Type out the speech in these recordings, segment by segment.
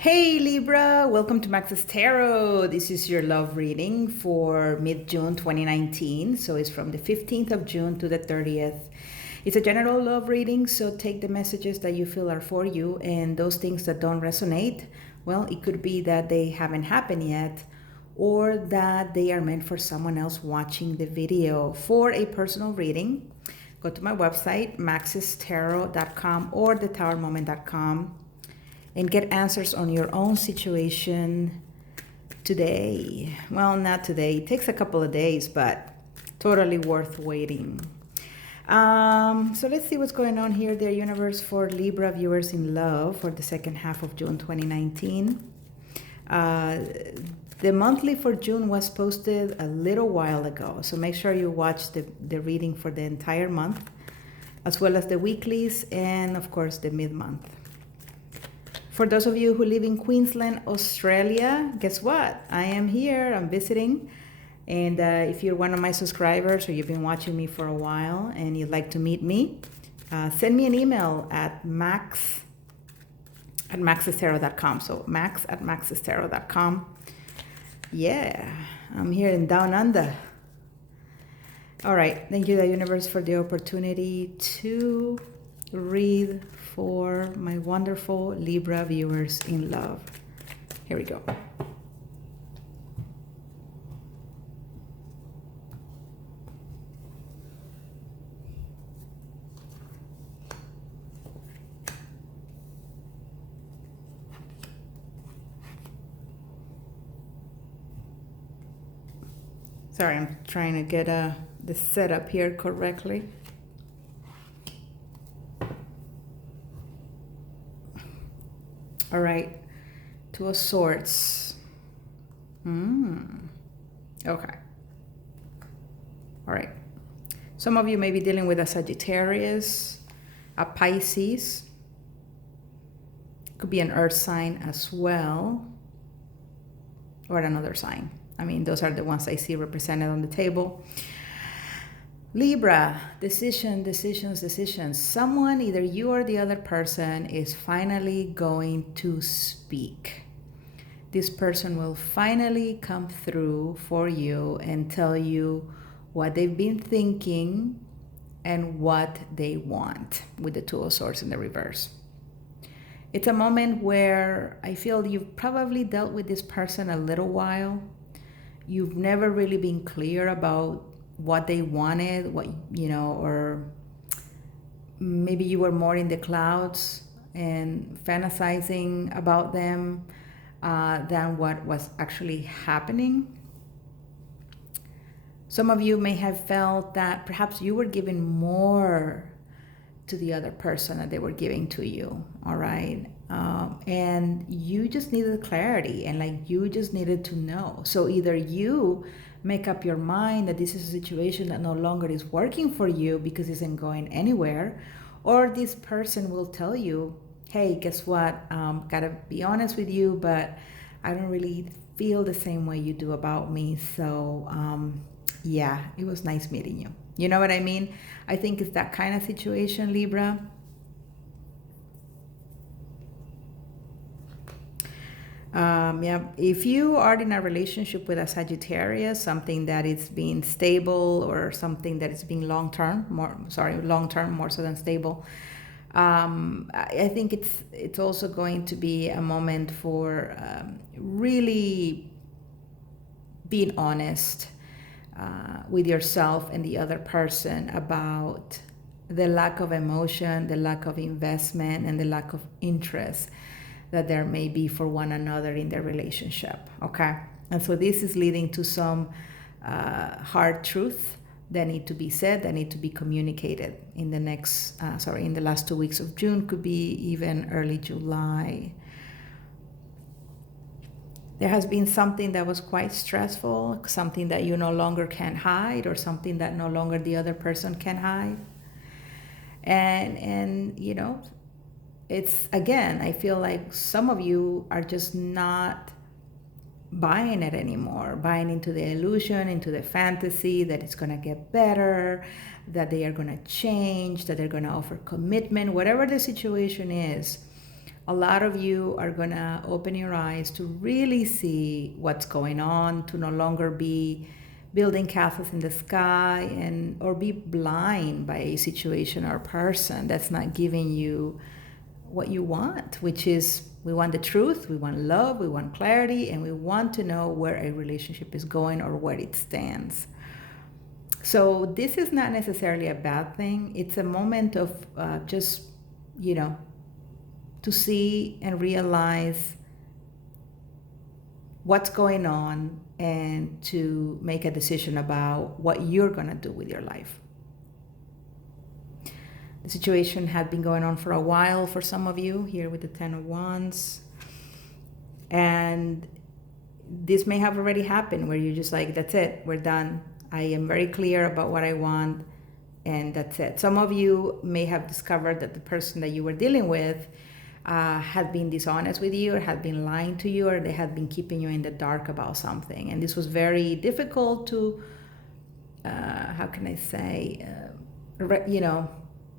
Hey Libra, welcome to Max's Tarot. This is your love reading for mid-June 2019. So it's from the 15th of June to the 30th. It's a general love reading, so take the messages that you feel are for you, and those things that don't resonate, well, it could be that they haven't happened yet or that they are meant for someone else watching the video. For a personal reading, go to my website, maxestarot.com or thetowermoment.com. and get answers on your own situation today. Well, not today. It takes a couple of days, but totally worth waiting. So let's see what's going on here, dear universe, for Libra viewers in love for the second half of June 2019. The monthly for June was posted a little while ago, so make sure you watch the reading for the entire month, as well as the weeklies and, of course, the mid-month. For those of you who live in Queensland, Australia, guess what? I am here, I'm visiting. And if you're one of my subscribers or you've been watching me for a while and you'd like to meet me, send me an email at max@maxestarot.com. So max@maxestarot.com. Yeah, I'm here in Down Under. All right, thank you, the universe, for the opportunity to read for my wonderful Libra viewers in love. Here we go. Sorry, I'm trying to get the setup here correctly. All right, Two of Swords. Okay. All right. Some of you may be dealing with a Sagittarius, a Pisces. Could be an earth sign as well, or another sign. I mean, those are the ones I see represented on the table. Libra, decisions. Someone, either you or the other person, is finally going to speak. This person will finally come through for you and tell you what they've been thinking and what they want, with the Two of Swords in the reverse. It's a moment where I feel you've probably dealt with this person a little while. You've never really been clear about what they wanted, or maybe you were more in the clouds and fantasizing about them than what was actually happening. Some of you may have felt that perhaps you were giving more to the other person than they were giving to you, all right? And you just needed clarity, and you just needed to know. So either you make up your mind that this is a situation that no longer is working for you because it isn't going anywhere, or this person will tell you, hey, guess what, gotta be honest with you, but I don't really feel the same way you do about me, so yeah, it was nice meeting you. You know what I mean? I think it's that kind of situation, Libra. Yeah, if you are in a relationship with a Sagittarius, something that is being stable or something that is being long-term, more so than stable, I think it's also going to be a moment for really being honest with yourself and the other person about the lack of emotion, the lack of investment, and the lack of interest that there may be for one another in their relationship, okay? And so this is leading to some hard truth that need to be said, that need to be communicated in the in the last 2 weeks of June, could be even early July. There has been something that was quite stressful, something that you no longer can hide, or something that no longer the other person can hide. And it's, again, I feel like some of you are just not buying it anymore, buying into the illusion, into the fantasy that it's going to get better, that they are going to change, that they're going to offer commitment, whatever the situation is. a lot of you are going to open your eyes to really see what's going on, to no longer be building castles in the sky and or be blind by a situation or person that's not giving you what you want, which is we want the truth, we want love, we want clarity, and we want to know where a relationship is going or where it stands. So this is not necessarily a bad thing. It's a moment of just, to see and realize what's going on and to make a decision about what you're going to do with your life. The situation had been going on for a while for some of you here with the Ten of Wands. And this may have already happened where you're just like, that's it, we're done. I am very clear about what I want, and that's it. Some of you may have discovered that the person that you were dealing with had been dishonest with you or had been lying to you, or they had been keeping you in the dark about something. And this was very difficult to,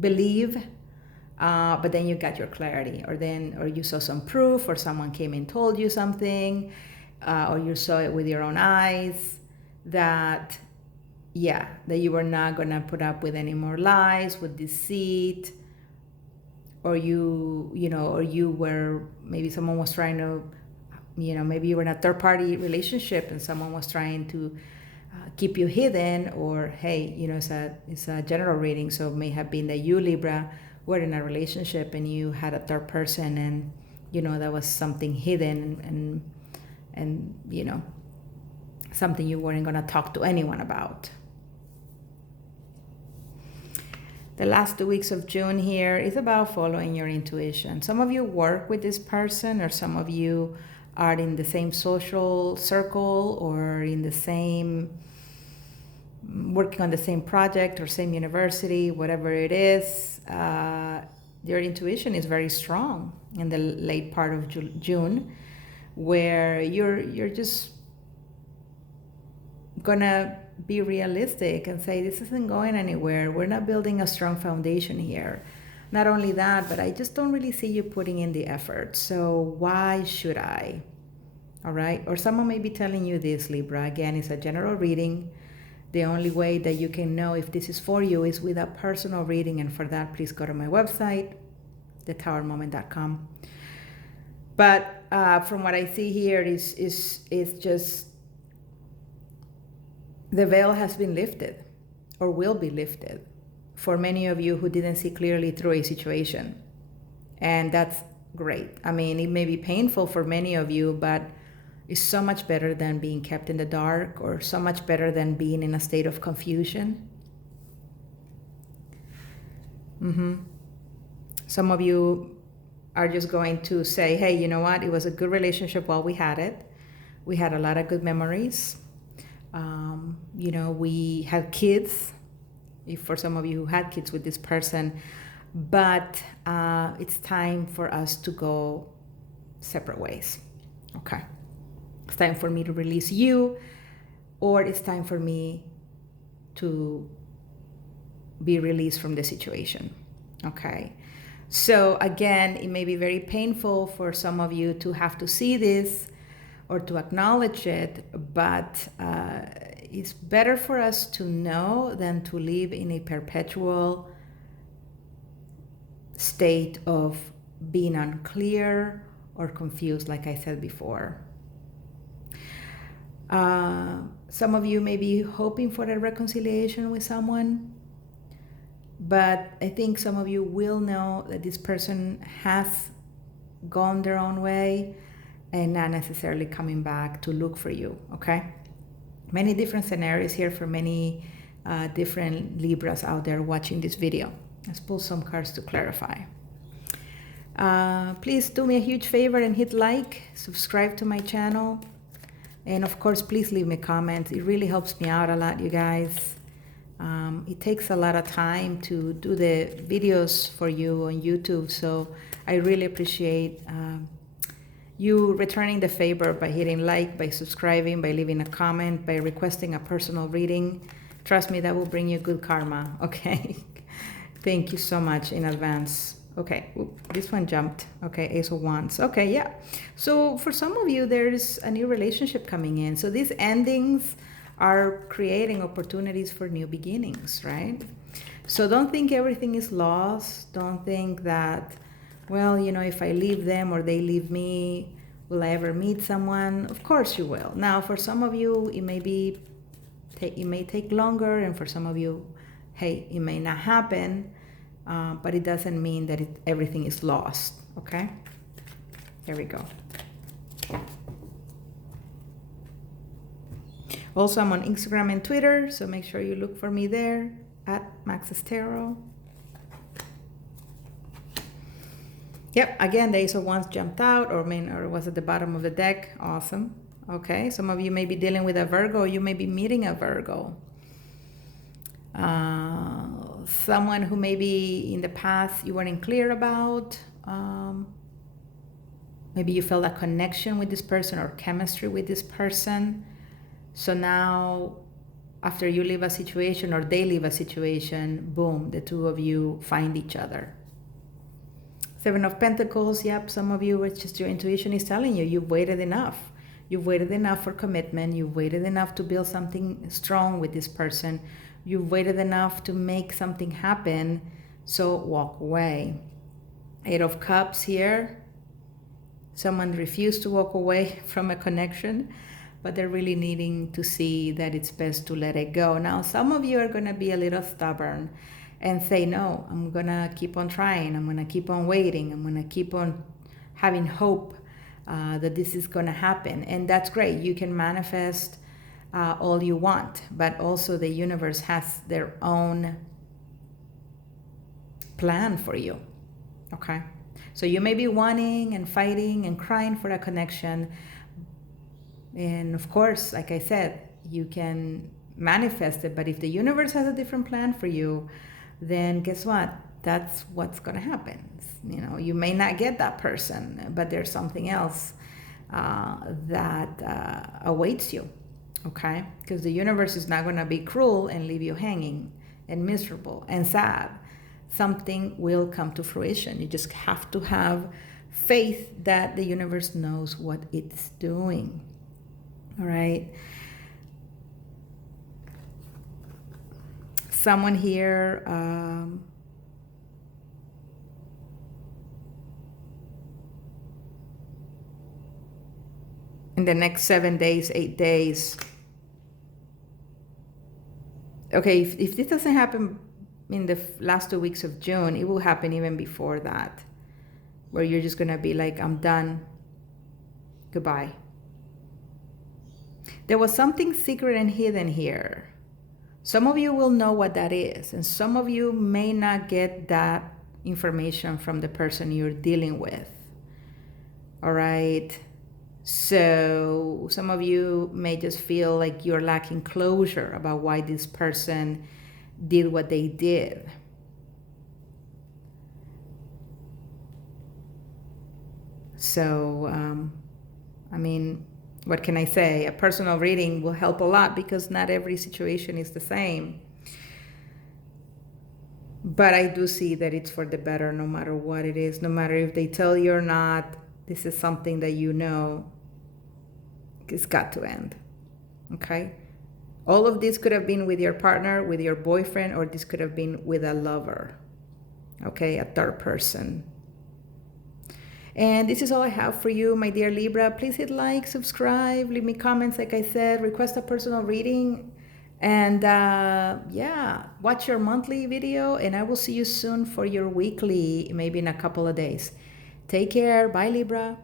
believe, but then you got your clarity, or you saw some proof, or someone came and told you something, or you saw it with your own eyes that you were not going to put up with any more lies, with deceit, or you were, maybe someone was trying to, maybe you were in a third party relationship and someone was trying to keep you hidden, or hey, it's a general reading, so it may have been that you, Libra, were in a relationship and you had a third person, and that was something hidden and something you weren't going to talk to anyone about. The last 2 weeks of June here is about following your intuition. Some of you work with this person, or some of you are in the same social circle, or in the same, working on the same project or same university, whatever it is. Your intuition is very strong in the late part of June, where you're just gonna be realistic and say, this isn't going anywhere. We're not building a strong foundation here. Not only that, but I just don't really see you putting in the effort. So why should I? All right. Or someone may be telling you this, Libra. Again, it's a general reading. The only way that you can know if this is for you is with a personal reading. And for that, please go to my website, thetowermoment.com. But from what I see here is just, the veil has been lifted, or will be lifted, for many of you who didn't see clearly through a situation. And that's great. I mean, it may be painful for many of you, but it's so much better than being kept in the dark, or so much better than being in a state of confusion. Some of you are just going to say, hey, you know what? It was a good relationship while we had it. We had a lot of good memories. We had kids, if for some of you who had kids with this person, but it's time for us to go separate ways. Okay. It's time for me to release you, or it's time for me to be released from the situation. Okay. So again, it may be very painful for some of you to have to see this or to acknowledge it, but it's better for us to know than to live in a perpetual state of being unclear or confused, like I said before. Some of you may be hoping for a reconciliation with someone, but I think some of you will know that this person has gone their own way and not necessarily coming back to look for you, okay? Many different scenarios here for many different Libras out there watching this video. Let's pull some cards to clarify. Please do me a huge favor and hit like, subscribe to my channel, and of course, please leave me comments. It really helps me out a lot, you guys. It takes a lot of time to do the videos for you on YouTube, so I really appreciate you returning the favor by hitting like, by subscribing, by leaving a comment, by requesting a personal reading. Trust me, that will bring you good karma, okay? Thank you so much in advance Okay, this one jumped. Okay, Ace of Wands. Okay, yeah. So for some of you, there's a new relationship coming in. So these endings are creating opportunities for new beginnings, right? So don't think everything is lost. Don't think that, well, you know, if I leave them or they leave me, will I ever meet someone? Of course you will. Now, for some of you, it may take longer, and for some of you, hey, it may not happen, but it doesn't mean that everything is lost, okay? Here we go. Also, I'm on Instagram and Twitter, so make sure you look for me there at Max's Tarot. Yep, again, the Ace of Wands jumped out, or was at the bottom of the deck. Awesome. Okay, some of you may be dealing with a Virgo, or you may be meeting a Virgo. Someone who maybe in the past you weren't clear about. Maybe you felt a connection with this person or chemistry with this person. So now, after you leave a situation or they leave a situation, boom, the two of you find each other. Seven of Pentacles, yep, some of you, it's just your intuition is telling you, you've waited enough. You've waited enough for commitment. You've waited enough to build something strong with this person. You've waited enough to make something happen, so walk away. Eight of Cups here. Someone refused to walk away from a connection, but they're really needing to see that it's best to let it go. Now, some of you are going to be a little stubborn and say, no, I'm going to keep on trying. I'm going to keep on waiting. I'm going to keep on having hope that this is going to happen. And that's great. You can manifest all you want, but also the universe has their own plan for you, okay? So you may be wanting and fighting and crying for a connection. And of course, like I said, you can manifest it, but if the universe has a different plan for you, then guess what? That's what's going to happen. You know, you may not get that person, but there's something else that awaits you, okay? Because the universe is not going to be cruel and leave you hanging and miserable and sad. Something will come to fruition. You just have to have faith that the universe knows what it's doing. All right. Someone here in the next 7 days, 8 days. Okay, if this doesn't happen in the last 2 weeks of June, it will happen even before that, where you're just gonna be like, I'm done, goodbye. There was something secret and hidden here. Some of you will know what that is, and some of you may not get that information from the person you're dealing with. All right. So some of you may just feel like you're lacking closure about why this person did what they did. So, I mean, what can I say? A personal reading will help a lot because not every situation is the same. But I do see that it's for the better no matter what it is. No matter if they tell you or not, this is something that you know it's got to end. Okay? All of this could have been with your partner, with your boyfriend, or this could have been with a lover. Okay? A third person. And this is all I have for you, my dear Libra. Please hit like, subscribe, leave me comments, like I said, request a personal reading. And yeah, watch your monthly video, and I will see you soon for your weekly, maybe in a couple of days. Take care. Bye, Libra.